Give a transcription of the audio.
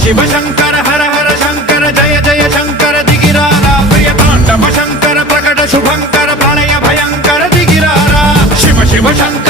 शिव शंकर हर हर शंकर जय जय शंकर दिगिरारा प्रिय तांडव शंकर प्रकट शुभंकर प्रलय भयंकर दिगिरारा शिव शिव शंकर